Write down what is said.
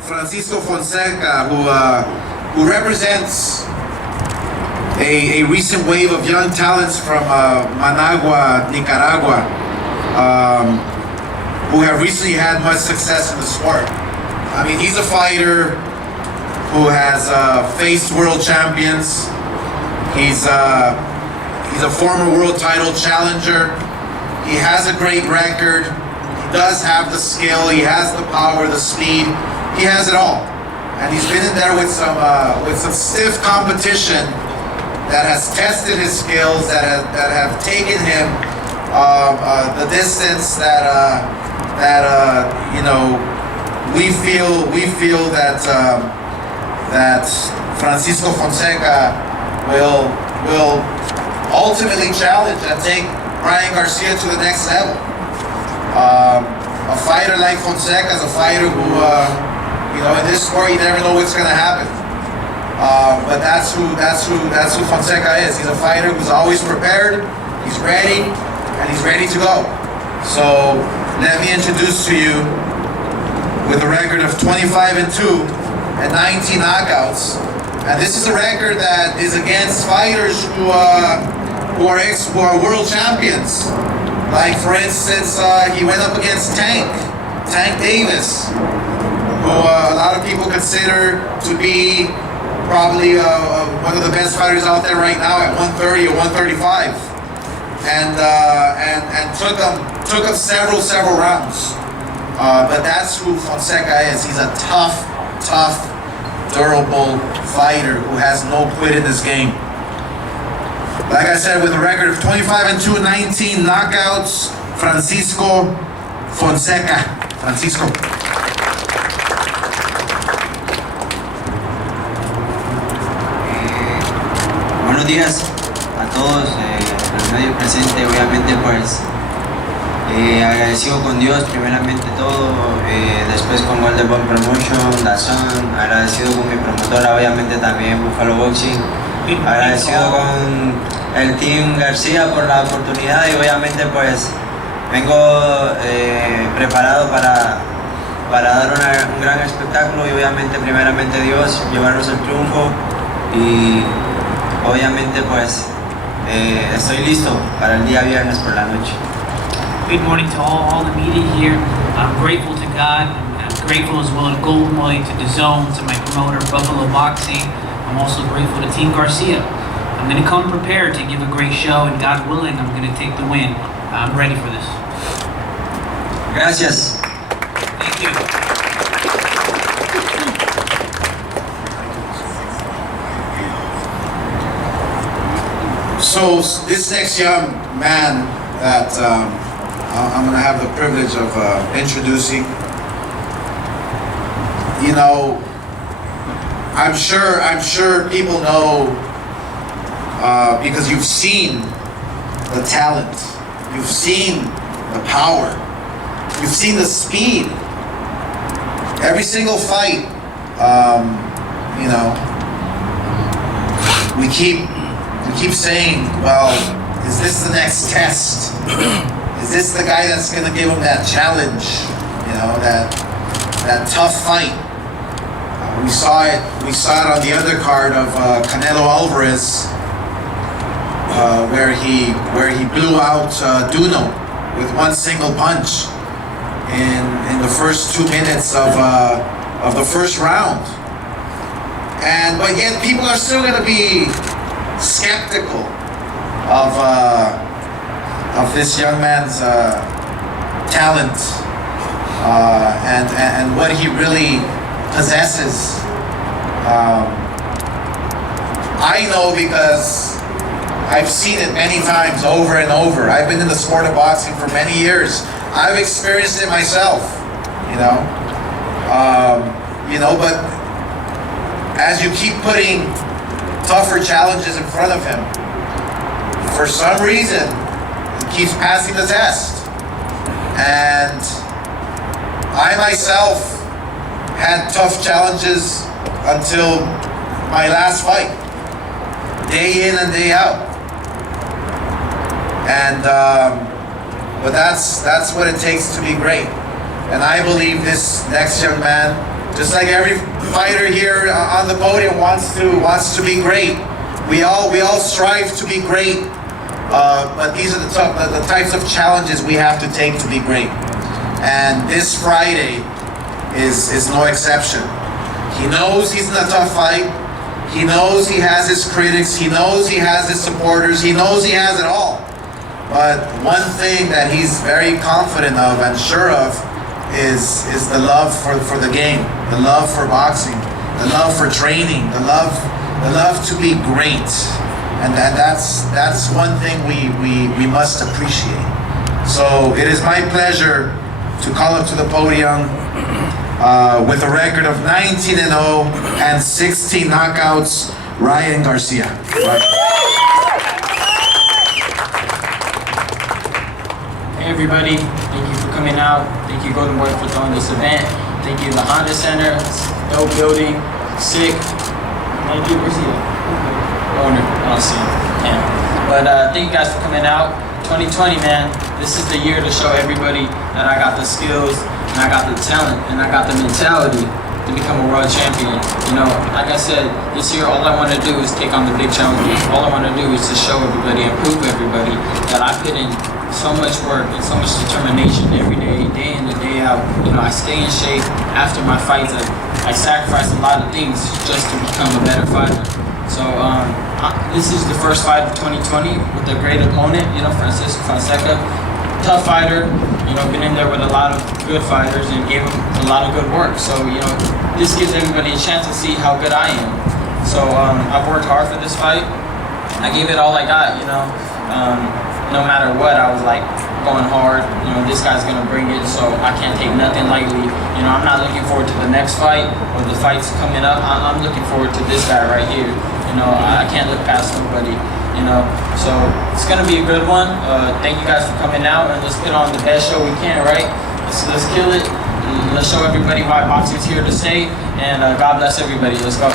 Francisco Fonseca, who represents a recent wave of young talents from Managua, Nicaragua, who have recently had much success in the sport. I mean, he's a fighter who has faced world champions. He's a former world title challenger. He has a great record. He does have the skill. He has the power, the speed. He has it all. And he's been in there with some stiff competition that has tested his skills, that have taken him the distance that you know, we feel that Francisco Fonseca will ultimately challenge and take Ryan Garcia to the next level. A fighter like Fonseca is a fighter who, you know, in this sport you never know what's going to happen. But that's who Fonseca is. He's a fighter who's always prepared. He's ready, and he's ready to go. So let me introduce to you, with a record of 25-2 and 19 knockouts. And this is a record that is against fighters who are world champions. Like, for instance, he went up against Tank Davis, who a lot of people consider to be probably one of the best fighters out there right now at 130 or 135, and took him several rounds. But that's who Fonseca is. He's a tough, durable fighter who has no quit in this game. Like I said, with a record of 25-2, 19 knockouts, Francisco Fonseca. Francisco. Buenos días a todos, el medio presente, obviamente pues agradecido con Dios primeramente todo, después con Golden Ball Promotion, Dazón, agradecido con mi promotora, obviamente también Buffalo Boxing, agradecido con el Team Garcia por la oportunidad, y obviamente pues vengo preparado para dar un gran espectáculo, y obviamente primeramente Dios, llevarnos el triunfo, y obviamente pues estoy listo para el día viernes por la noche. Good morning to all the media here. I'm grateful to God. I'm grateful as well to Golden Boy, to DAZN, to my promoter, Buffalo Boxing. I'm also grateful to Team Garcia. I'm going to come prepared to give a great show, and God willing, I'm going to take the win. I'm ready for this. Gracias. Thank you. So this next young man that I'm going to have the privilege of introducing, you know, I'm sure people know, because you've seen the talent, you've seen the power, you've seen the speed. Every single fight, you know, we keep saying, well, is this the next test? Is this the guy that's going to give him that challenge? You know, that tough fight. We saw it on the undercard of Canelo Alvarez, where he blew out Duno with one single punch in the first 2 minutes of the first round. But yet people are still going to be skeptical of this young man's talent and what he really possesses. I know because I've seen it many times, over and over. I've been in the sport of boxing for many years. I've experienced it myself, you know. But as you keep putting tougher challenges in front of him, for some reason, he keeps passing the test. And I myself had tough challenges until my last fight, day in and day out. And but that's what it takes to be great. And I believe this next young man Just like every fighter here on the podium wants to be great. We all strive to be great, but these are the types of challenges we have to take to be great. And this Friday is no exception. He knows he's in a tough fight. He knows he has his critics. He knows he has his supporters. He knows he has it all. But one thing that he's very confident of and sure of is the love for the game, the love for boxing, the love for training, the love to be great. And that's one thing we must appreciate. So it is my pleasure to call up to the podium with a record of 19-0 and 16 knockouts, Ryan Garcia. Hey everybody, thank you for coming out. Thank you Golden Boy for throwing this event. Thank you the Honda Center, dope building, sick. Thank you, where's he at? Owner, I don't see him. Yeah. But thank you guys for coming out. 2020, man, this is the year to show everybody that I got the skills and I got the talent and I got the mentality to become a world champion. You know, like I said, this year all I want to do is take on the big challenges. All I want to do is to show everybody and prove everybody that I put in so much work and so much determination every day, day in and day out. You know, I stay in shape after my fights. I sacrifice a lot of things just to become a better fighter. So this is the first fight of 2020 with a great opponent, you know, Francisco Fonseca. Tough fighter, you know, been in there with a lot of good fighters and gave him a lot of good work. So, you know, this gives everybody a chance to see how good I am. So I've worked hard for this fight. I gave it all I got, you know. No matter what, I was like going hard. You know, this guy's gonna bring it, so I can't take nothing lightly. You know, I'm not looking forward to the next fight or the fights coming up. I'm looking forward to this guy right here. You know, I can't look past nobody. You know, so it's gonna be a good one. Thank you guys for coming out, and let's put on the best show we can, right? Let's kill it. Let's show everybody why boxing's here to stay, and God bless everybody. Let's go.